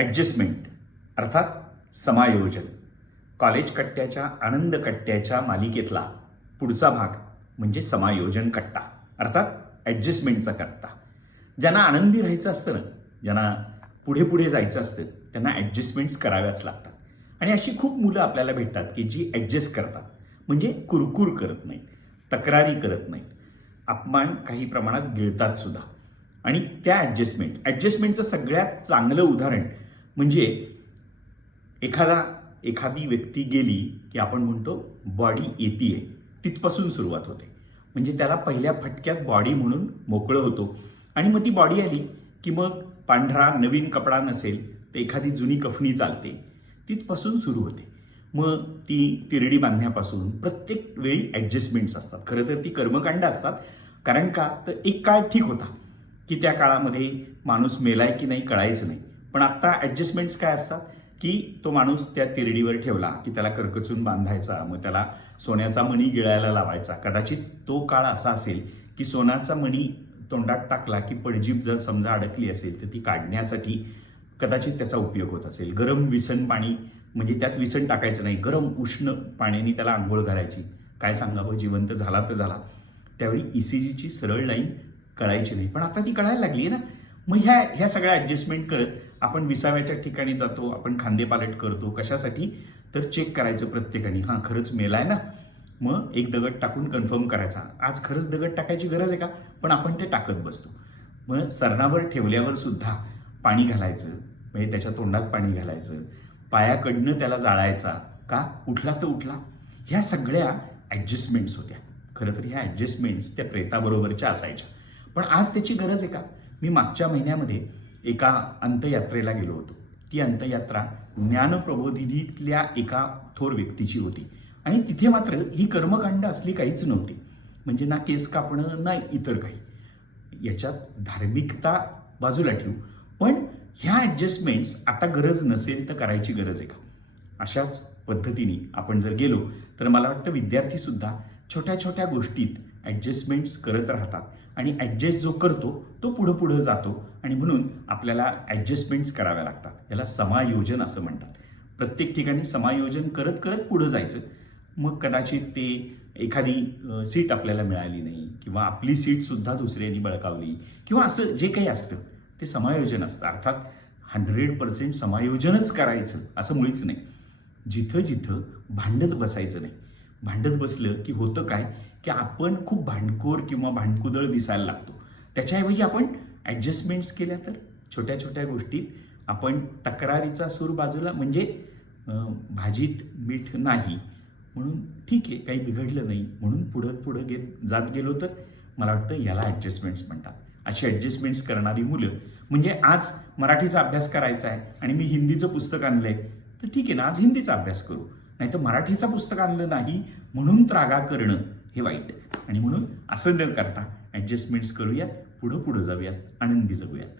Adjustment अर्थात समायोजन. College कट्ट्याच्या आनंद कट्ट्याच्या मालिकेतला पुढचा भाग म्हणजे समायोजन कट्टा अर्थात ॲडजस्टमेंटचा कट्टा. ज्यांना आनंदी राहायचं असतं ना, ज्यांना पुढे पुढे जायचं असतं, त्यांना ॲडजस्टमेंट्स कराव्याच लागतात. आणि अशी खूप मुलं आपल्याला भेटतात की जी ॲडजस्ट करतात, म्हणजे कुरकुर करत नाहीत, तक्रारी करत नाहीत, अपमान काही प्रमाणात गिळतात सुद्धा. आणि त्या ॲडजस्टमेंटचं सगळ्यात चांगलं उदाहरण म्हणजे एखादी व्यक्ती गेली की आपण म्हणतो बॉडी येतीये, तिथपासून सुरुवात होते. म्हणजे त्याला पहिल्या फटक्यात बॉडी म्हणून मोकळं होतो. आणि मग ती बॉडी आली की मग पांढरा नवीन कपडा नसेल तर एखादी जुनी कफनी चालते, तिथपासून सुरू होते. मग ती तिरडी बांधण्यापासून प्रत्येक वेळी ॲडजस्टमेंट्स असतात. खरं तर ती कर्मकांड असतात. कारण का तर एक काळ ठीक होता की त्या काळामध्ये माणूस मेलाय की नाही कळायचं नाही. पण आत्ता ॲडजस्टमेंट्स काय असतात की तो माणूस त्या तिरडीवर ठेवला की त्याला करकचून बांधायचा, मग त्याला सोन्याचा मणी गिळायला लावायचा. कदाचित तो काळ असा असेल की सोन्याचा मणी तोंडात टाकला की पडजीप जर समजा अडकली असेल तर ती काढण्यासाठी कदाचित त्याचा उपयोग होत असेल. गरम विसन पाणी, म्हणजे त्यात विसन टाकायचं नाही, गरम उष्ण पाण्याने त्याला आंघोळ घालायची. काय सांगावं, जिवंत झाला तर झाला. त्यावेळी ECGची सरळ लाईन कळायची नाही, पण आता ती कळायला लागली आहे ना. मग ह्या सगळ्या ॲडजस्टमेंट करत आपण विसाव्याच्या ठिकाणी जातो, आपण खांदेपालट करतो. कशासाठी तर चेक करायचं प्रत्येकाने, हां खरंच मेलाय ना. मग एक दगड टाकून कन्फर्म करायचा. आज खरंच दगड टाकायची गरज आहे का, पण आपण ते टाकत बसतो. मग सरणावर ठेवल्यावर सुद्धा पाणी घालायचं, म्हणजे त्याच्या तोंडात पाणी घालायचं, पायाकडनं त्याला जाळायचा का, उठला तर उठला. ह्या सगळ्या ॲडजस्टमेंट्स होत्या. खरं तर ह्या ॲडजस्टमेंट्स त्या प्रेताबरोबरच्या असायच्या. पण आज त्याची गरज आहे का. मी मागच्या महिन्यामध्ये एका अंत्ययात्रेला गेलो होतो. ती अंत्ययात्रा ज्ञानप्रबोधिनीतल्या एका थोर व्यक्तीची होती. आणि तिथे मात्र ही कर्मकांड असली काहीच नव्हती. म्हणजे ना केस कापणं ना इतर काही. याच्यात धार्मिकता बाजूला ठेवू, पण ह्या ॲडजस्टमेंट्स आता गरज नसेल तर करायची गरज आहे का. अशाच पद्धतीने आपण जर गेलो तर मला वाटतं विद्यार्थीसुद्धा छोट्या छोट्या गोष्टीत ॲडजस्टमेंट्स करत राहतात. आणि ॲडजस्ट जो करतो तो पुढं जातो. आणि म्हणून आपल्याला ॲडजस्टमेंट्स कराव्या लागतात. याला समायोजन असं म्हणतात. प्रत्येक ठिकाणी समायोजन करत करत पुढं जायचं. मग कदाचित ते एखादी सीट आपल्याला मिळाली नाही, किंवा आपली सीटसुद्धा दुसऱ्यांनी बळकावली, किंवा असं जे काही असतं ते समायोजन असतं. अर्थात 100% समायोजनच करायचं असं मुळीच नाही. जिथं जिथं भांडत बसायचं नाही. भांडत बसलं की होतं काय की आपण खूप भांडखोर किंवा भांडकुदळ दिसायला लागतो. त्याच्याऐवजी आपण ॲडजस्टमेंट्स केल्या तर छोट्या छोट्या गोष्टीत आपण तक्रारीचा सूर बाजूला, म्हणजे भाजीत मीठ नाही म्हणून ठीक आहे, काही बिघडलं नाही म्हणून पुढं जात गेलो तर मला वाटतं याला ॲडजस्टमेंट्स म्हणतात. अशी ॲडजस्टमेंट्स करणारी मुलं, म्हणजे आज मराठीचा अभ्यास करायचा आहे आणि मी हिंदीचं पुस्तक आणलं आहे तर ठीक आहे ना, आज हिंदीचा अभ्यास करू. नाही तर मराठीचं पुस्तक आणलं नाही म्हणून त्रागा करणं हे वाईट. आणि म्हणून असं न करता ॲडजस्टमेंट्स करूयात, पुढं जाऊयात, आनंदी जगूयात.